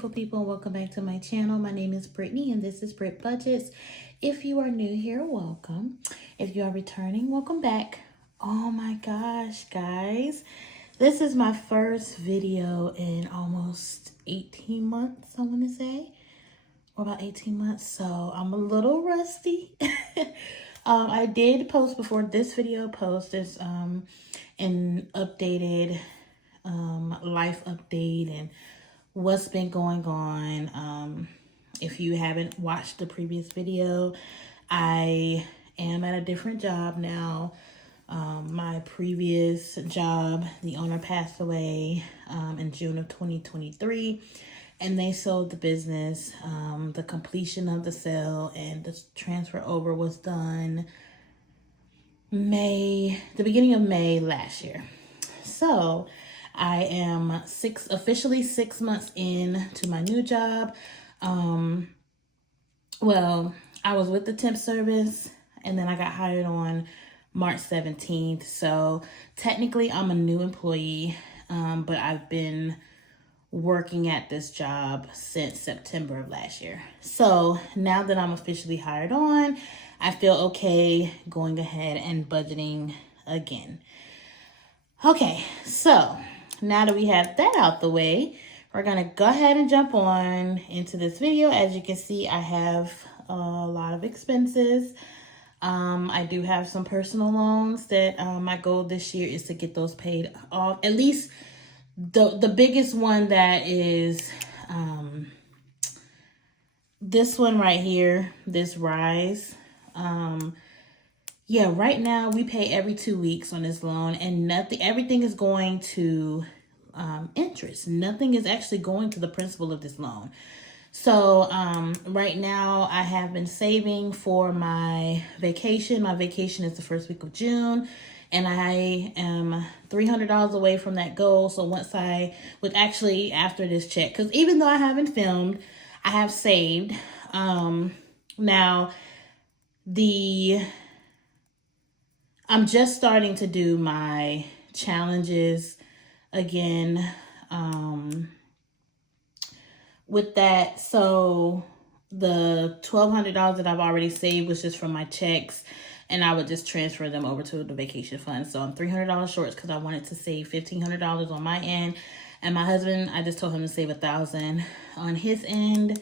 beautiful people, and welcome back to my channel. My name is Brittany and this is Brit Budgets. If you are new here, welcome. If you are returning, welcome back. Oh my gosh, guys. This is my first video in almost 18 months, I want to say. Or about 18 months, so I'm a little rusty. I did post before this video post this an updated life update and what's been going on. If you haven't watched the previous video, I am at a different job now. My previous job, the owner passed away in June of 2023, and they sold the business. The completion of the sale and the transfer over was done the beginning of May last year. So I am officially 6 months in to my new job. Well, I was with the temp service and then I got hired on March 17th. So technically I'm a new employee, but I've been working at this job since September of last year. So now that I'm officially hired on, I feel okay going ahead and budgeting again. Okay, so now that we have that out the way, we're gonna go ahead and jump on into this video. As you can see, I have a lot of expenses. I do have some personal loans that my goal this year is to get those paid off. At least the biggest one that is this one right here, this Rise. Yeah, right now we pay every 2 weeks on this loan, and everything is going to interest. Nothing is actually going to the principal of this loan. So right now I have been saving for my vacation. My vacation is the first week of June, and I am $300 away from that goal. So actually after this check, because even though I haven't filmed, I have saved. Now I'm just starting to do my challenges again with that. So the $1,200 that I've already saved was just from my checks, and I would just transfer them over to the vacation fund. So I'm $300 short because I wanted to save $1,500 on my end, and my husband, I just told him to save $1,000 on his end.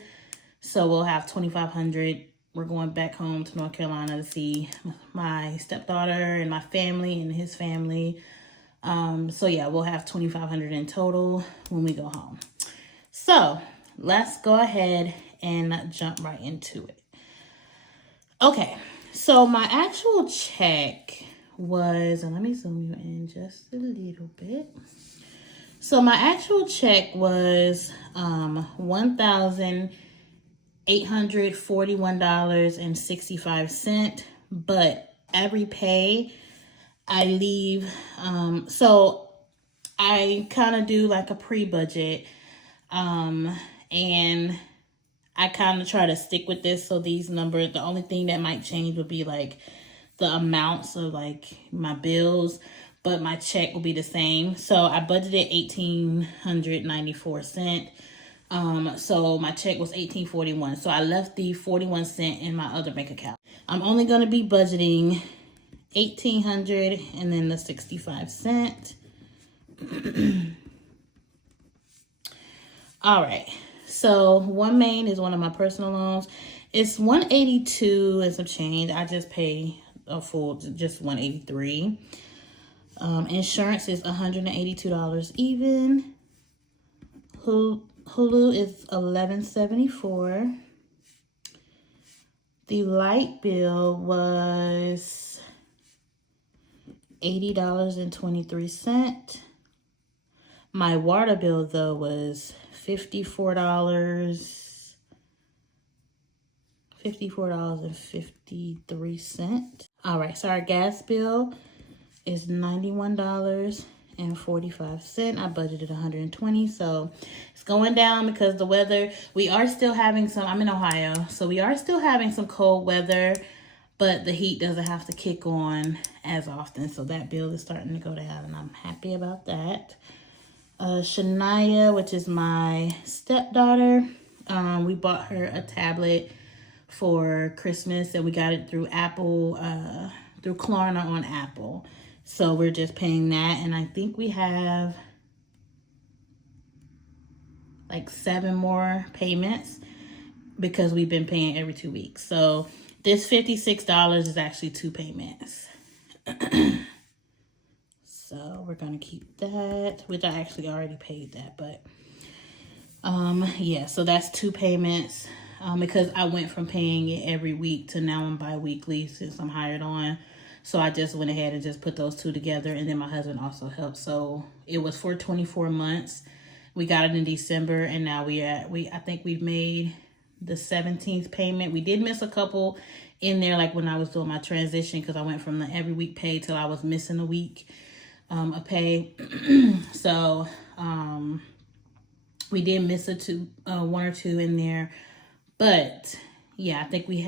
So we'll have $2,500. We're going back home to North Carolina to see my stepdaughter and my family and his family. So yeah, we'll have $2,500 in total when we go home. So let's go ahead and jump right into it. Okay, so my actual check was, and let me zoom you in just a little bit. So my actual check was $1,841.65, but every pay I leave, so I kind of do like a pre-budget, and I kind of try to stick with this. So these numbers, the only thing that might change would be like the amounts of like my bills, but my check will be the same. So I budgeted $1,894. So my check was $1,841. So I left the 41 cents in my other bank account. I'm only going to be budgeting $1,800 and then the 65 cents. All right. So One Main is one of my personal loans. It's $182 and some change. I just pay a full, just $183. Insurance is $182 even. Hulu is $11.74. The light bill was $80.23. My water bill though was $54.53. All right, so our gas bill is $91.45. I budgeted $120, so it's going down because the weather, we are still having some, I'm in Ohio, so we are still having some cold weather, but the heat doesn't have to kick on as often, so that bill is starting to go down, and I'm happy about that. Shania, which is my stepdaughter. We bought her a tablet for Christmas, and we got it through Apple, through Klarna on Apple. So we're just paying that, and I think we have like 7 more payments because we've been paying every 2 weeks. So this $56 is actually 2 payments. So we're gonna keep that, which I actually already paid that, but yeah, so that's 2 payments. Because I went from paying it every week to now I'm bi-weekly since I'm hired on. So I just went ahead and just put those 2 together, and then my husband also helped. So it was for 24 months. We got it in December, and now I think we've made the 17th payment. We did miss a couple in there, like when I was doing my transition, because I went from the every week pay till I was missing a week of pay. So we did miss 1 or 2 in there. But yeah, I think we've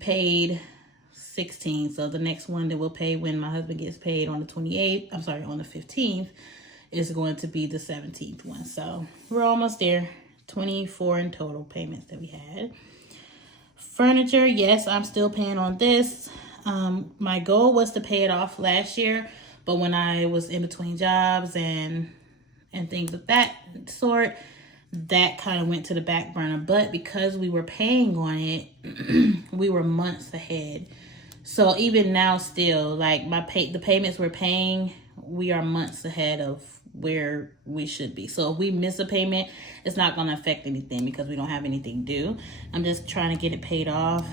paid 16. So the next one that we'll pay when my husband gets paid on the 28th, on the 15th, is going to be the 17th one. So we're almost there. 24 in total payments that we had. Furniture, yes, I'm still paying on this. My goal was to pay it off last year, but when I was in between jobs and things of that sort, that kind of went to the back burner. But because we were paying on it, we were months ahead. So even now still, like the payments we're paying, we are months ahead of where we should be. So if we miss a payment, it's not going to affect anything because we don't have anything due. I'm just trying to get it paid off.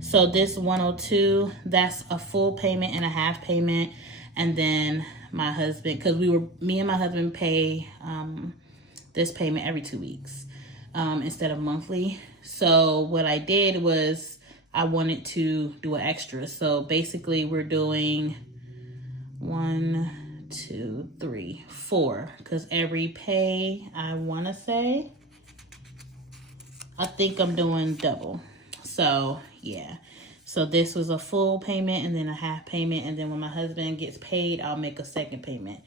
So this 102, that's a full payment and a half payment. And then my husband, because me and my husband pay this payment every 2 weeks instead of monthly. So what I did was I wanted to do an extra. So basically we're doing 1, 2, 3, 4, because every pay, I want to say, I think I'm doing double. So yeah. So this was a full payment and then a half payment. And then when my husband gets paid, I'll make a second payment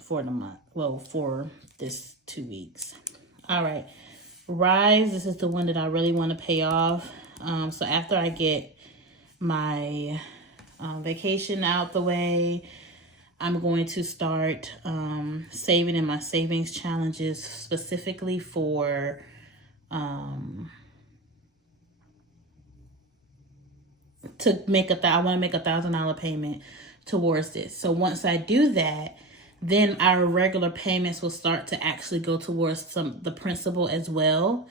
for the month. Well, for this 2 weeks. All right. Rise. This is the one that I really want to pay off. So after I get my vacation out the way, I'm going to start saving in my savings challenges specifically for I want to make $1,000 payment towards this. So once I do that, then our regular payments will start to actually go towards the principal as well.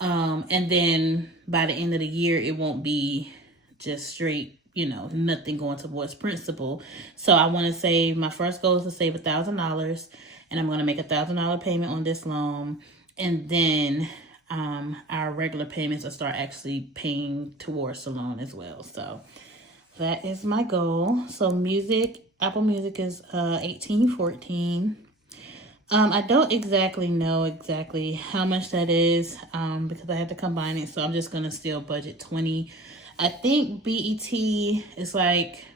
And then by the end of the year, it won't be just straight, nothing going towards principal. So I want to save, my first goal is to save $1,000, and I'm going to make $1,000 payment on this loan. And then our regular payments will start actually paying towards the loan as well. So that is my goal. So Apple Music is $18.14. I don't exactly know how much that is because I had to combine it. So I'm just gonna still budget $20. I think BET is like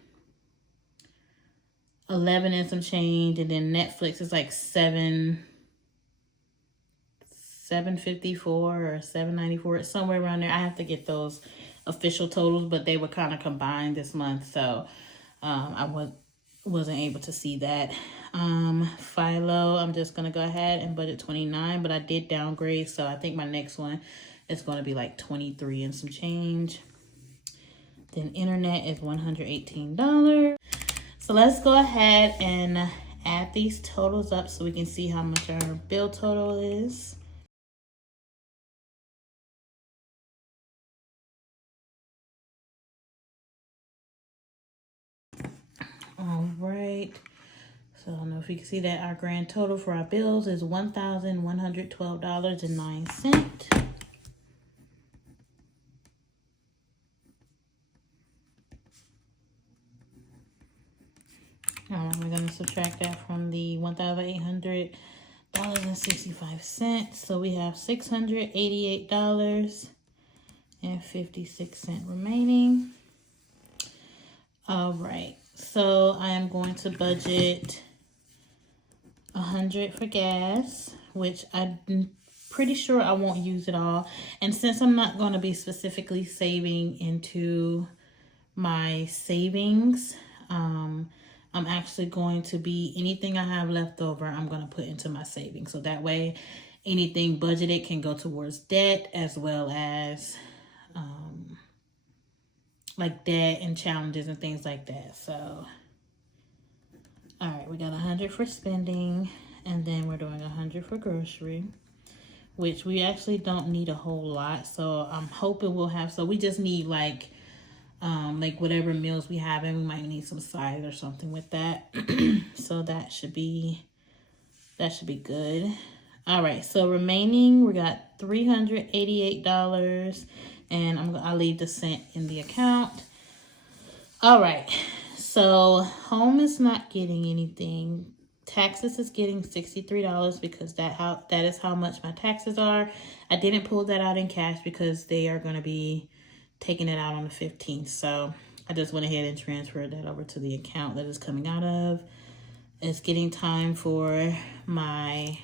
11 and some change, and then Netflix is like $7.54 or $7.94. It's somewhere around there. I have to get those official totals, but they were kind of combined this month, so I wasn't able to see that. Philo, I'm just gonna go ahead and budget $29, but I did downgrade, so I think my next one is gonna be like $23 and some change. Then internet is $118. So let's go ahead and add these totals up so we can see how much our bill total is. All right, so I don't know if you can see that our grand total for our bills is $1,112.09. We're going to subtract that from the $1,800.65. So we have $688.56 remaining. All right. So I am going to budget $100 for gas, which I'm pretty sure I won't use it all. And since I'm not going to be specifically saving into my savings, I'm actually going to be, anything I have left over, I'm going to put into my savings. So that way, anything budgeted can go towards debt, as well as like debt and challenges and things like that. So, all right, we got 100 for spending, and then we're doing 100 for grocery, which we actually don't need a whole lot. So I'm hoping we'll have, so we just need like whatever meals we have, and we might need some sides or something with that. So that should be good. All right, so remaining, we got $388, and I'll leave the cent in the account. All right, so home is not getting anything. Taxes is getting $63 because that is how much my taxes are. I didn't pull that out in cash because they are going to be taking it out on the 15th. So I just went ahead and transferred that over to the account that is coming out of. It's getting time for my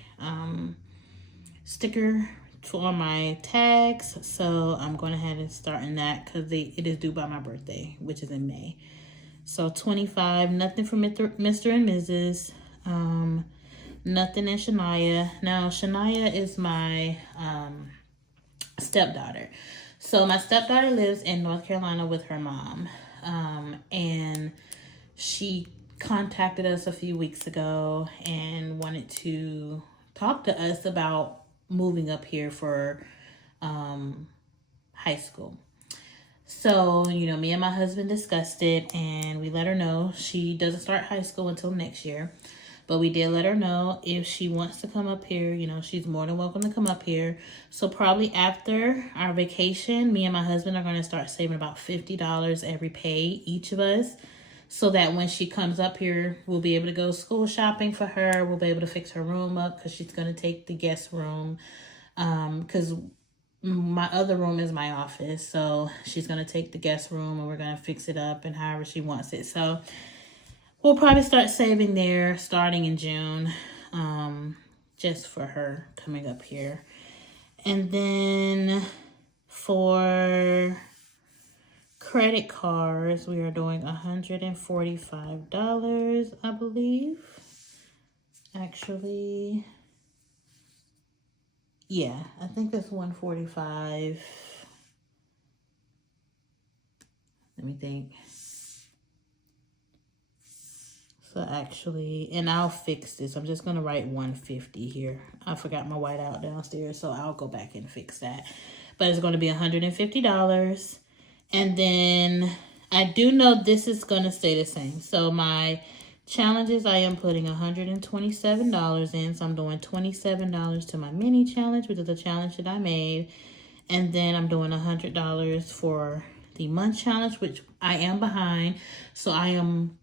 sticker for my tags. So I'm going ahead and starting that because it is due by my birthday, which is in May. So 25, nothing for Mr. and Mrs. Nothing in Shania. Now, Shania is my stepdaughter. So my stepdaughter lives in North Carolina with her mom. And she contacted us a few weeks ago and wanted to talk to us about moving up here for high school. So, me and my husband discussed it, and we let her know she doesn't start high school until next year. But we did let her know if she wants to come up here, she's more than welcome to come up here. So probably after our vacation, me and my husband are going to start saving about $50 every pay, each of us. So that when she comes up here, we'll be able to go school shopping for her. We'll be able to fix her room up because she's going to take the guest room. Because my other room is my office. So she's going to take the guest room and we're going to fix it up and however she wants it. So we'll probably start saving there starting in June, just for her coming up here. And then for credit cards, we are doing $145, I believe. Actually, yeah, I think that's $145. Let me think. So actually, and I'll fix this. I'm just going to write $150 here. I forgot my whiteout downstairs, so I'll go back and fix that. But it's going to be $150. And then I do know this is going to stay the same. So my challenges, I am putting $127 in. So I'm doing $27 to my mini challenge, which is a challenge that I made. And then I'm doing $100 for the month challenge, which I am behind. So I am...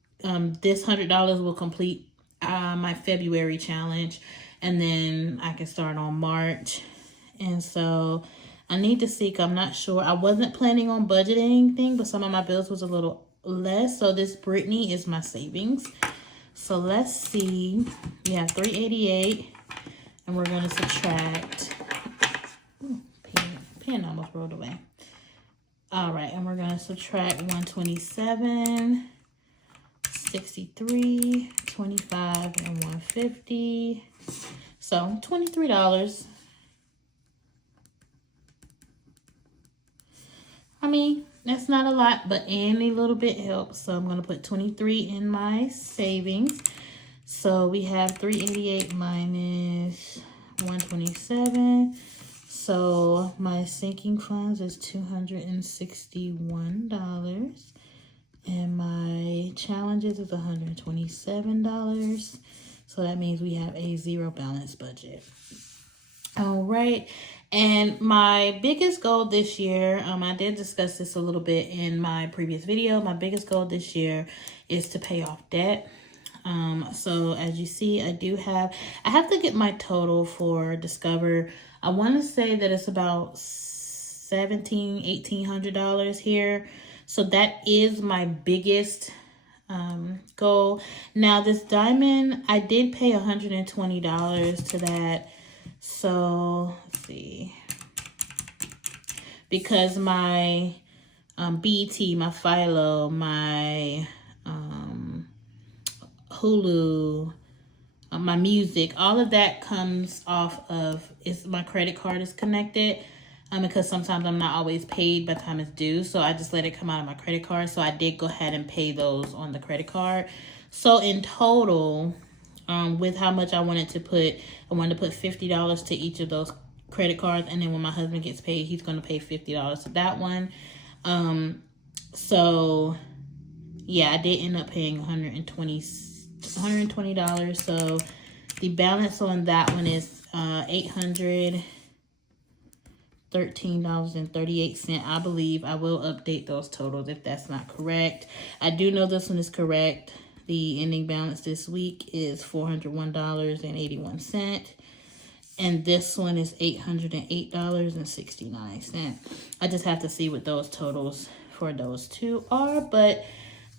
this $100 will complete my February challenge, and then I can start on March. And so I need to see, I'm not sure. I wasn't planning on budgeting anything, but some of my bills was a little less. So this Brittany is my savings. So let's see. We have $388, and we're going to subtract. Pen almost rolled away. All right, and we're going to subtract 127. 63, 25, and 150. So $23. I mean, that's not a lot, but any little bit helps. So I'm going to put 23 in my savings. So we have 388 minus 127. So my sinking funds is $261. And my challenges is $127. So that means we have a zero balance budget. All right. And my biggest goal this year, I did discuss this a little bit in my previous video. My biggest goal this year is to pay off debt. So as you see, I have to get my total for Discover. I want to say that it's about $1,800 here. So that is my biggest gold. Now this diamond, I did pay $120 to that. So let's see, because my BT, my Philo, my Hulu, my music, all of that comes off of, my credit card is connected. Because sometimes I'm not always paid by the time it's due. So I just let it come out of my credit card. So I did go ahead and pay those on the credit card. So in total, with how much I wanted to put, I wanted to put $50 to each of those credit cards. And then when my husband gets paid, he's going to pay $50 to that one. So yeah, I did end up paying $120. So the balance on that one is $813.38. I believe. I will update those totals if that's not correct. I do know this one is correct. The ending balance this week is $401.81. And this one is $808.69. I just have to see what those totals for those two are. But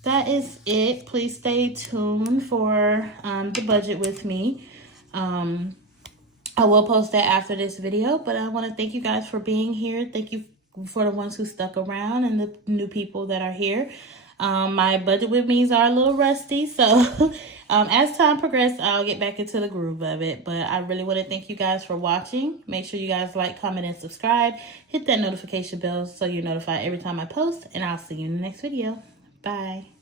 that is it. Please stay tuned for the budget with me. I will post that after this video, but I want to thank you guys for being here. Thank you for the ones who stuck around and the new people that are here. My budget with me's are a little rusty, so as time progresses, I'll get back into the groove of it. But I really want to thank you guys for watching. Make sure you guys like, comment, and subscribe. Hit that notification bell so you're notified every time I post, and I'll see you in the next video. Bye.